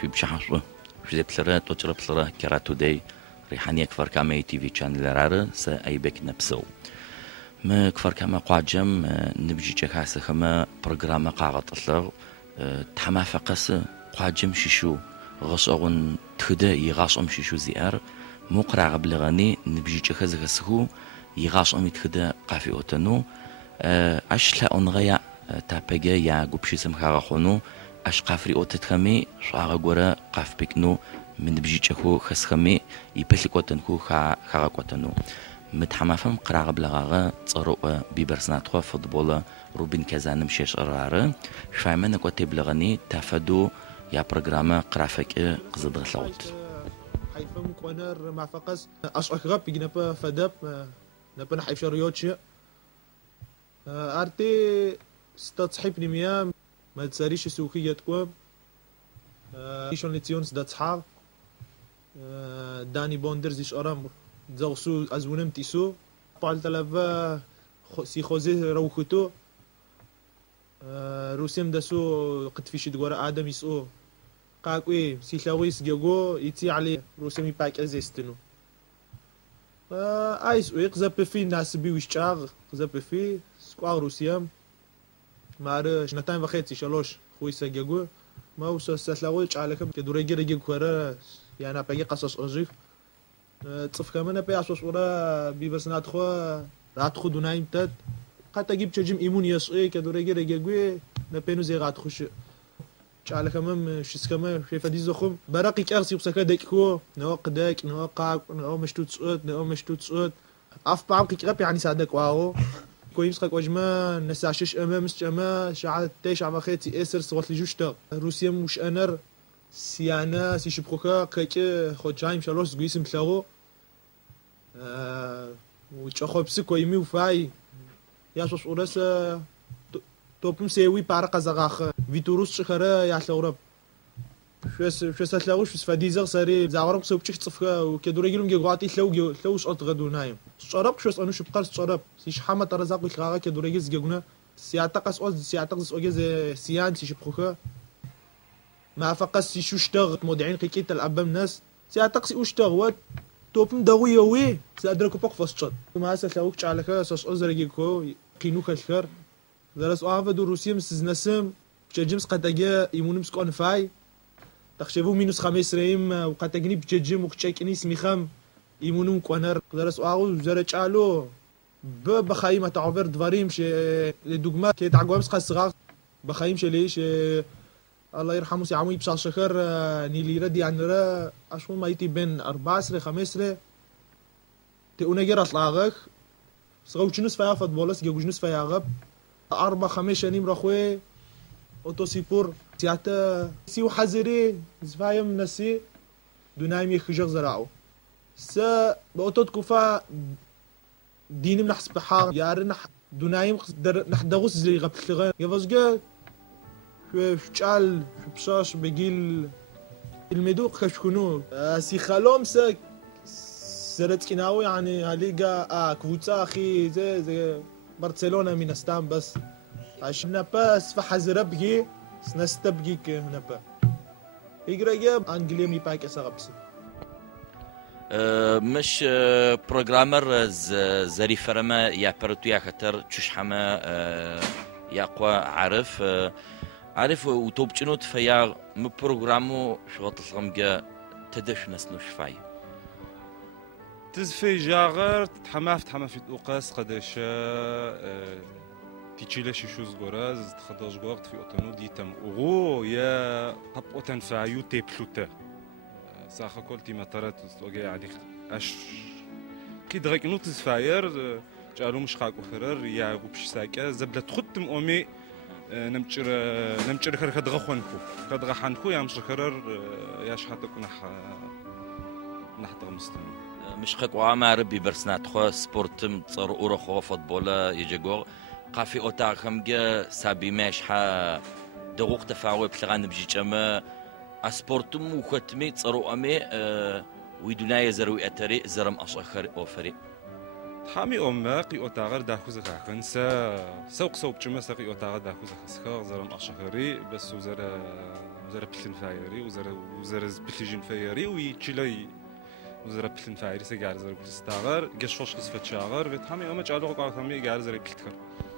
في بشحصة في بلرة توتر بلرة كراتو داي ريحانية كفر كامي تي في channel رارة أي بك نبسو ما كفر كاما قاجم نبجي جكاسة خما برنامج قاعد أطلع تحما فقس قاجم شيشو غصون تخدا يغاصم شيشو زيار مقرع قبل غني نبجي جكاسة غسهو يغاصم يتخدا قافي أوتنو أش لا أنغيا تابجا يا قبشي سم خاخونو أش قافري أوتت خمي شاغ جورا قاف بكنو من بجي جكو خس خمي يبلك أوتنكو خاغ أوتنو متحمفم قرع قبل غاغا تصرق ببرسنات خو فوتبول روبين كازان مشيش قراره شايمن كو تبلغني تفدو يا برنامج قرافك قزد غلوت حيفم كونر مع فقس اشق غب يجنب فدب نبن حيف ريوتش ارتي ستصحيب نميام ما تساريش سوقيتكم ايشون ليتيونس داتحاب داني بوندرز ايش ارام زغسو ازونم تيسو قال تلفا سي خوزي روختو روسيم دسو قد فيش دغور ادم يسو قاقوي سيلاويس جيغو يتي علي روسيمي باك ازيستنو ايس ويق زبفي ناس بي ويشاغ زبفي سكوا روسيام مار شنتاين وخيتي شلوش خويسا جيغو ما وس سلاويش عليكم كدوريجي ريجي كورا يعني باقي قصص اوزيف تصف كمان بي اسوس ورا بيبرسنات خو رات خو دونايم تد قد تجيب تجم ايمون يسقي كدوريجي ريجي نبينو زي رات خوش على كمان شيس كمان في فديز خم برقي كارسي وسكا ديكو نوق داك نوقع نو مشتوت صوت نو مشتوت صوت اف بعض قرب يعني سادك واو كويس خك وجما نساشش امام اما شعات تيش عم خيتي اسر صوت لي جوشتا روسيا مش انر سيانا سي شبروكا كيك خوجايم شالوس غيسم تلاغو وتشخو بسكو يمي وفاي يا صوص ورس توبم سيوي بارق زغاخ فيتوروس شخرا يا لورب شو ساتلاوش في فديزر ساري زعورم سوبچك صفكا وكدوريجلم جيغواتي لوش اطغدو نايم شرب شو انو شبقال شرب سيش حما ترزاق الخاغا كدوريجز جيغنا سياتقس اوز سياتقس اوجز سيان سي شبخوكا ما فقس سي شو اشتغ مودعين قيكيت الابم ناس سياتقسي واشتغ توبم دوي وي سادركو بوك فسشت ما ساتلاوك على ساس اوزرجيكو قينوك الخير درس اوافدو روسيم سزنسم بجيمس قتاجا يمونمس كون فاي تخشبو مينوس 5 ريم وقتاجني بجيم وكتشيكني سميخم يمونم كونر درس اوو زرچالو بخايمه تعوفر دفاريم شي لدوغما كي تعقومس خسغا بخايم شليش الله يرحمه سي عمي بشا شخر نيلي ردي عنرا اشون مايتي بين 4 5 تونجر اطلاغك سغوچنس فيا فوتبولس جوجنس فيا غب 4 5 شنيم رخوي اوتوسيبور سياتا سيو حزري زفايم نسي دونايم يخجر زراعو بأوتوت كوفا دينم نحس بحار يارن دونايم نحدغوس زي غبتلغان يفزجا في شال في بشاش بجيل المدوق خشكونو سي خالوم سرتكناوي يعني هاليجا كفوتا اخي زي برشلونة من استان بس عشان نباس فحزر بجي سنستبجيك نبا يقرأ انجليم يباك اسغبس مش بروجرامر زري فرما يا برتو يا خطر تشش حما يقوى عارف وتوبچنوت فيا مبروجرامو شغط صمجا تدش نسنو شفاي تزفي جاغر تحما في اوقاس قداش تيجي شوز غوراز تخدش وقت في اوتونو ديتم اوغو يا قب اوتن فايو تي بلوتا ساخا كولتي مطرات وجا عليك اش كي دغيك نوت فاير جالو مش خاكو خرر يا غوبش ساكا زبله تختم اومي نمچر خر خدغه خونكو خدغه حنكو يا مش خرر يا شحاتك نحط مستمر مش خك وعما ربي برسنات خو سبورتم تصر اورو خو فوتبولا يجيغو قافي اوتا خمجا سابي ماشحا دغوق تفاوي بلغان بجيجما اسبورتم وختمي تصرو امي ويدناي زروي اتري زرم اصخر اوفري حامي أماقي أوتاغر داخوز خاخنسا سوق جمع ساقي أوتاغر داخوز خسخار زرم أشخري بس وزر وزارة بلن فايري وزارة بلجين فايري ويتشيلاي وزارة بلن فايري سجار زارة بلستاغر جش فوش قصفة شاغر بتحمي أما جالو قاعد ثمي جار زارة بلتكر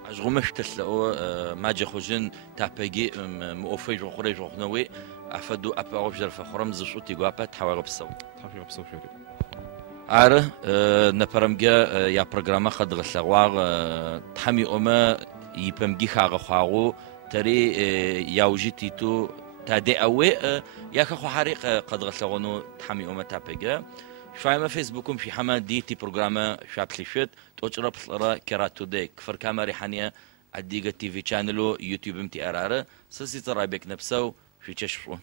أشغمش تسلقوا ما جخوجن تابجي مؤفي جخوري جخنوي أفدو أبغى أفجر فخرم زشوتي قابت حوالي بسوا تحفي بسوا فيري عاره نبرمجة يا برنامج خد غسواغ تحمي أما يبمجي خاغو تري ياوجي تو تادي أوي يا كخو حريق قد غسلونو تحمي أما تابجة شايما فيسبوكم في حما ديتي برنامج شابليشت توجرب صرا كراتو ديك فر كاميرا حنيا عديقة تي في channel يوتيوب امتي أرارة سسي ترى بك نفسه في تشفو